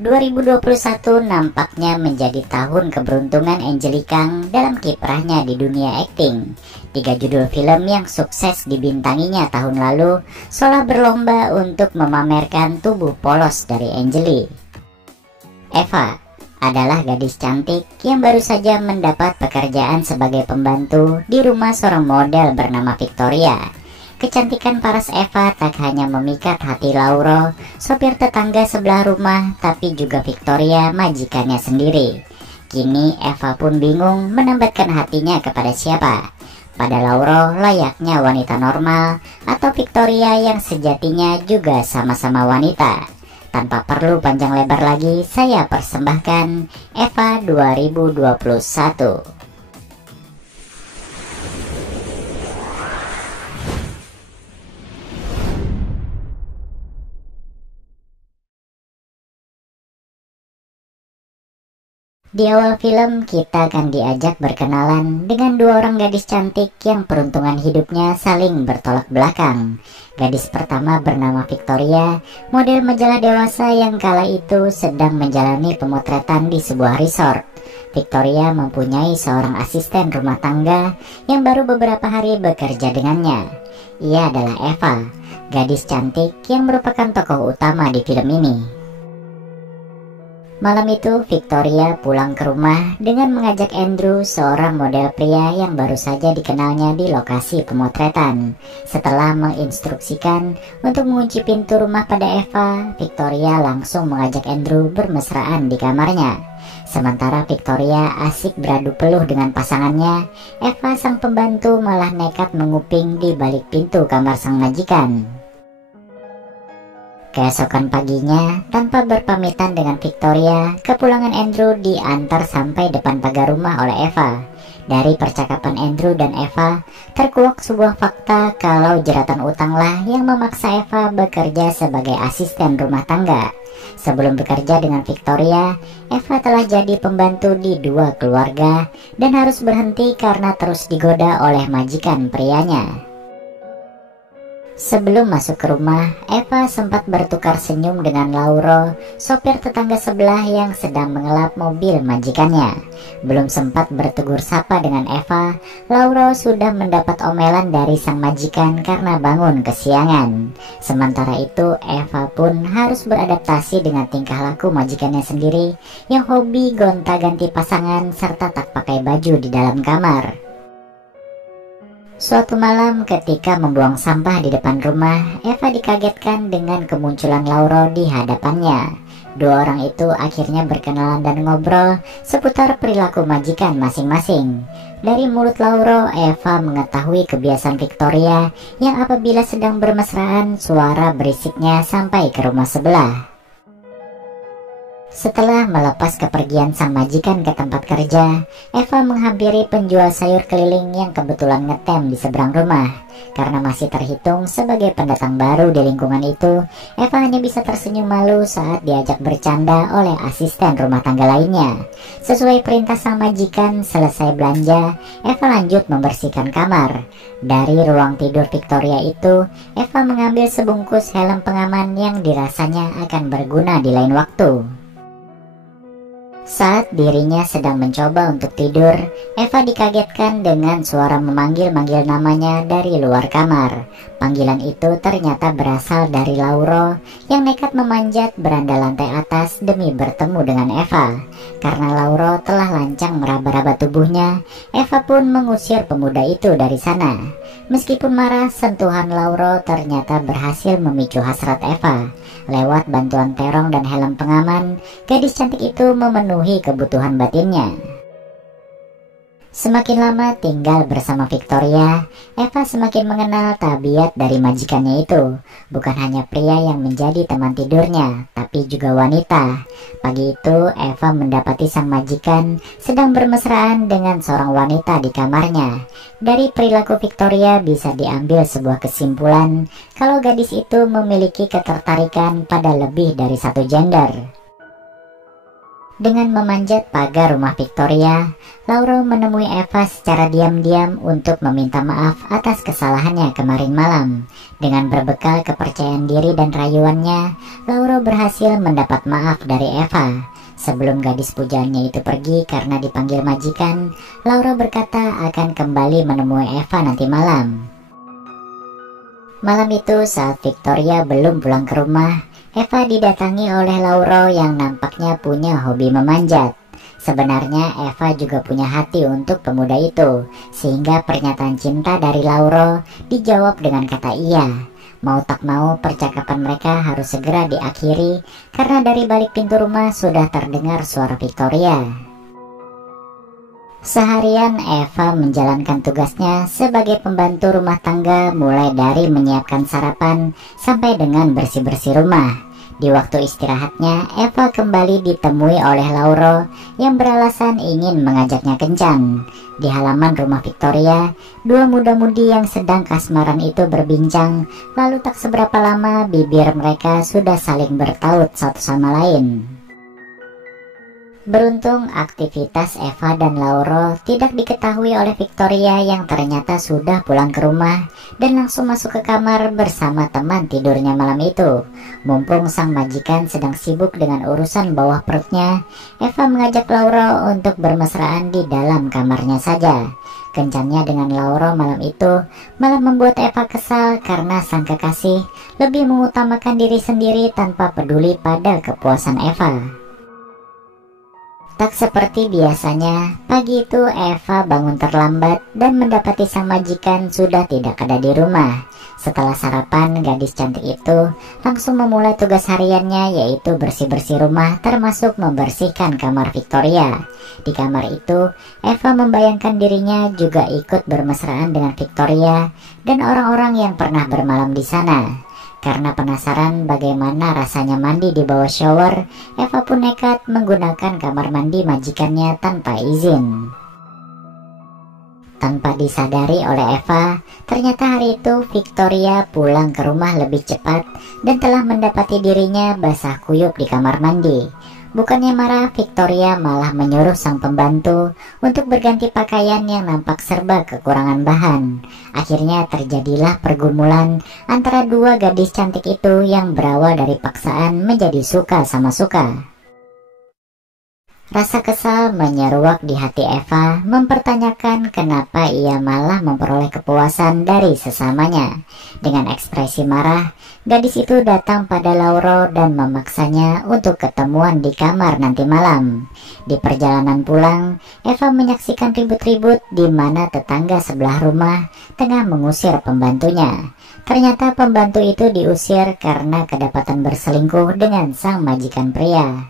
2021 nampaknya menjadi tahun keberuntungan Angelique Kang dalam kiprahnya di dunia akting. 3 judul film yang sukses dibintanginya tahun lalu seolah berlomba untuk memamerkan tubuh polos dari Angelique. Eva adalah gadis cantik yang baru saja mendapat pekerjaan sebagai pembantu di rumah seorang model bernama Victoria. Kecantikan paras Eva tak hanya memikat hati Lauro, sopir tetangga sebelah rumah, tapi juga Victoria, majikannya sendiri. Kini Eva pun bingung menambatkan hatinya kepada siapa. Pada Lauro layaknya wanita normal, atau Victoria yang sejatinya juga sama-sama wanita. Tanpa perlu panjang lebar lagi, saya persembahkan Eva 2021. Di awal film, kita akan diajak berkenalan dengan dua orang gadis cantik yang peruntungan hidupnya saling bertolak belakang. Gadis pertama bernama Victoria, model majalah dewasa yang kala itu sedang menjalani pemotretan di sebuah resort. Victoria mempunyai seorang asisten rumah tangga yang baru beberapa hari bekerja dengannya. Ia adalah Eva, gadis cantik yang merupakan tokoh utama di film ini. Malam itu, Victoria pulang ke rumah dengan mengajak Andrew, seorang model pria yang baru saja dikenalnya di lokasi pemotretan. Setelah menginstruksikan untuk mengunci pintu rumah pada Eva, Victoria langsung mengajak Andrew bermesraan di kamarnya. Sementara Victoria asik beradu peluh dengan pasangannya, Eva sang pembantu malah nekat menguping di balik pintu kamar sang majikan. Keesokan paginya, tanpa berpamitan dengan Victoria, kepulangan Andrew diantar sampai depan pagar rumah oleh Eva. Dari percakapan Andrew dan Eva, terkuak sebuah fakta kalau jeratan utanglah yang memaksa Eva bekerja sebagai asisten rumah tangga. Sebelum bekerja dengan Victoria, Eva telah jadi pembantu di dua keluarga dan harus berhenti karena terus digoda oleh majikan prianya. Sebelum masuk ke rumah, Eva sempat bertukar senyum dengan Lauro, sopir tetangga sebelah yang sedang mengelap mobil majikannya. Belum sempat bertegur sapa dengan Eva, Lauro sudah mendapat omelan dari sang majikan karena bangun kesiangan. Sementara itu, Eva pun harus beradaptasi dengan tingkah laku majikannya sendiri yang hobi gonta-ganti pasangan serta tak pakai baju di dalam kamar. Suatu malam ketika membuang sampah di depan rumah, Eva dikagetkan dengan kemunculan Lauro di hadapannya. Dua orang itu akhirnya berkenalan dan ngobrol seputar perilaku majikan masing-masing. Dari mulut Lauro, Eva mengetahui kebiasaan Victoria yang apabila sedang bermesraan, suara berisiknya sampai ke rumah sebelah. Setelah melepas kepergian sang majikan ke tempat kerja, Eva menghampiri penjual sayur keliling yang kebetulan ngetem di seberang rumah. Karena masih terhitung sebagai pendatang baru di lingkungan itu, Eva hanya bisa tersenyum malu saat diajak bercanda oleh asisten rumah tangga lainnya. Sesuai perintah sang majikan, selesai belanja, Eva lanjut membersihkan kamar. Dari ruang tidur Victoria itu, Eva mengambil sebungkus helm pengaman yang dirasanya akan berguna di lain waktu. Saat dirinya sedang mencoba untuk tidur, Eva dikagetkan dengan suara memanggil-manggil namanya dari luar kamar. Panggilan itu ternyata berasal dari Lauro yang nekat memanjat beranda lantai atas demi bertemu dengan Eva. Karena Lauro telah lancang meraba-raba tubuhnya, Eva pun mengusir pemuda itu dari sana. Meskipun marah, sentuhan Lauro ternyata berhasil memicu hasrat Eva. Lewat bantuan terong dan helm pengaman, gadis cantik itu memenuhi kebutuhan batinnya. Semakin lama tinggal bersama Victoria, Eva semakin mengenal tabiat dari majikannya itu. Bukan hanya pria yang menjadi teman tidurnya, tapi juga wanita. Pagi itu, Eva mendapati sang majikan sedang bermesraan dengan seorang wanita di kamarnya. Dari perilaku Victoria bisa diambil sebuah kesimpulan kalau gadis itu memiliki ketertarikan pada lebih dari satu gender. Dengan memanjat pagar rumah Victoria, Laura menemui Eva secara diam-diam untuk meminta maaf atas kesalahannya kemarin malam. Dengan berbekal kepercayaan diri dan rayuannya, Laura berhasil mendapat maaf dari Eva. Sebelum gadis pujaannya itu pergi karena dipanggil majikan, Laura berkata akan kembali menemui Eva nanti malam. Malam itu saat Victoria belum pulang ke rumah, Eva didatangi oleh Laura yang nampaknya punya hobi memanjat. Sebenarnya Eva juga punya hati untuk pemuda itu, sehingga pernyataan cinta dari Laura dijawab dengan kata iya. Mau tak mau percakapan mereka harus segera diakhiri karena dari balik pintu rumah sudah terdengar suara Victoria. Seharian Eva menjalankan tugasnya sebagai pembantu rumah tangga, mulai dari menyiapkan sarapan sampai dengan bersih-bersih rumah. Di waktu istirahatnya, Eva kembali ditemui oleh Laura yang beralasan ingin mengajaknya kencan. Di halaman rumah Victoria, dua muda-mudi yang sedang kasmaran itu berbincang, lalu tak seberapa lama bibir mereka sudah saling bertaut satu sama lain. Beruntung aktivitas Eva dan Laura tidak diketahui oleh Victoria yang ternyata sudah pulang ke rumah dan langsung masuk ke kamar bersama teman tidurnya malam itu. Mumpung sang majikan sedang sibuk dengan urusan bawah perutnya, Eva mengajak Laura untuk bermesraan di dalam kamarnya saja. Kencannya dengan Laura malam itu malah membuat Eva kesal karena sang kekasih lebih mengutamakan diri sendiri tanpa peduli pada kepuasan Eva. Tak seperti biasanya, pagi itu Eva bangun terlambat dan mendapati sang majikan sudah tidak ada di rumah. Setelah sarapan, gadis cantik itu langsung memulai tugas hariannya, yaitu bersih-bersih rumah termasuk membersihkan kamar Victoria. Di kamar itu, Eva membayangkan dirinya juga ikut bermesraan dengan Victoria dan orang-orang yang pernah bermalam di sana. Karena penasaran bagaimana rasanya mandi di bawah shower, Eva pun nekat menggunakan kamar mandi majikannya tanpa izin. Tanpa disadari oleh Eva, ternyata hari itu Victoria pulang ke rumah lebih cepat dan telah mendapati dirinya basah kuyup di kamar mandi. Bukannya marah, Victoria malah menyuruh sang pembantu untuk berganti pakaian yang nampak serba kekurangan bahan. Akhirnya terjadilah pergumulan antara dua gadis cantik itu yang berawal dari paksaan menjadi suka sama suka. Rasa kesal menyeruak di hati Eva, mempertanyakan kenapa ia malah memperoleh kepuasan dari sesamanya. Dengan ekspresi marah, gadis itu datang pada Laura dan memaksanya untuk ketemuan di kamar nanti malam. Di perjalanan pulang, Eva menyaksikan ribut-ribut di mana tetangga sebelah rumah tengah mengusir pembantunya. Ternyata pembantu itu diusir karena kedapatan berselingkuh dengan sang majikan pria.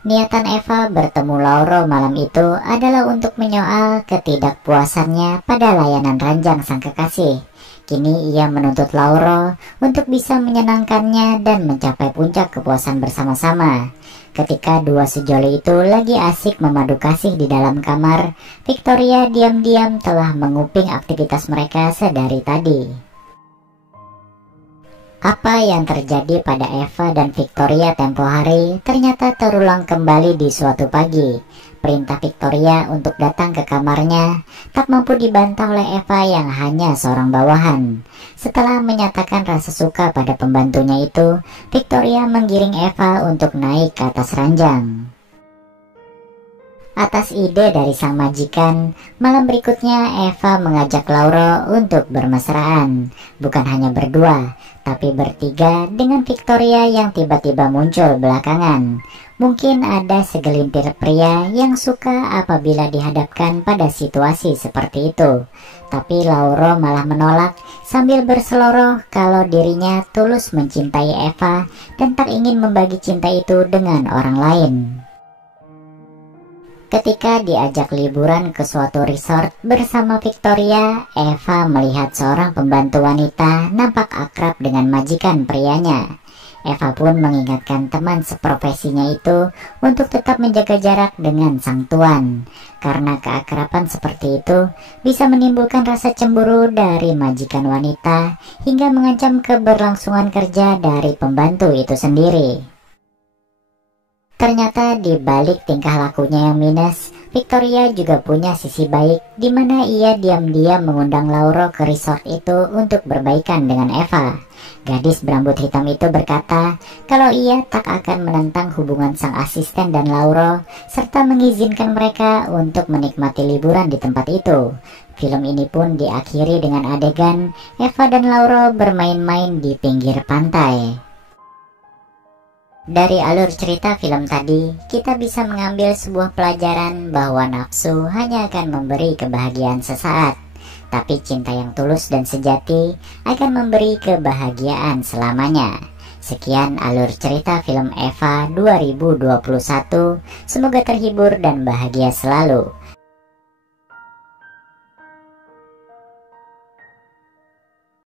Niatan Eva bertemu Laura malam itu adalah untuk menyoal ketidakpuasannya pada layanan ranjang sang kekasih. Kini ia menuntut Laura untuk bisa menyenangkannya dan mencapai puncak kepuasan bersama-sama. Ketika dua sejoli itu lagi asik memadu kasih di dalam kamar, Victoria diam-diam telah menguping aktivitas mereka sedari tadi. Apa yang terjadi pada Eva dan Victoria tempo hari ternyata terulang kembali di suatu pagi. Perintah Victoria untuk datang ke kamarnya tak mampu dibantah oleh Eva yang hanya seorang bawahan. Setelah menyatakan rasa suka pada pembantunya itu, Victoria menggiring Eva untuk naik ke atas ranjang. Atas ide dari sang majikan, malam berikutnya Eva mengajak Laura untuk bermesraan. Bukan hanya berdua, tapi bertiga dengan Victoria yang tiba-tiba muncul belakangan. Mungkin ada segelintir pria yang suka apabila dihadapkan pada situasi seperti itu. Tapi Laura malah menolak sambil berseloroh kalau dirinya tulus mencintai Eva dan tak ingin membagi cinta itu dengan orang lain. Ketika diajak liburan ke suatu resort bersama Victoria, Eva melihat seorang pembantu wanita nampak akrab dengan majikan prianya. Eva pun mengingatkan teman seprofesinya itu untuk tetap menjaga jarak dengan sang tuan, karena keakraban seperti itu bisa menimbulkan rasa cemburu dari majikan wanita hingga mengancam keberlangsungan kerja dari pembantu itu sendiri. Ternyata di balik tingkah lakunya yang minus, Victoria juga punya sisi baik, di mana ia diam-diam mengundang Lauro ke resort itu untuk berbaikan dengan Eva. Gadis berambut hitam itu berkata kalau ia tak akan menentang hubungan sang asisten dan Lauro, serta mengizinkan mereka untuk menikmati liburan di tempat itu. Film ini pun diakhiri dengan adegan Eva dan Lauro bermain-main di pinggir pantai. Dari alur cerita film tadi, kita bisa mengambil sebuah pelajaran bahwa nafsu hanya akan memberi kebahagiaan sesaat, tapi cinta yang tulus dan sejati akan memberi kebahagiaan selamanya. Sekian alur cerita film Eva 2021, semoga terhibur dan bahagia selalu.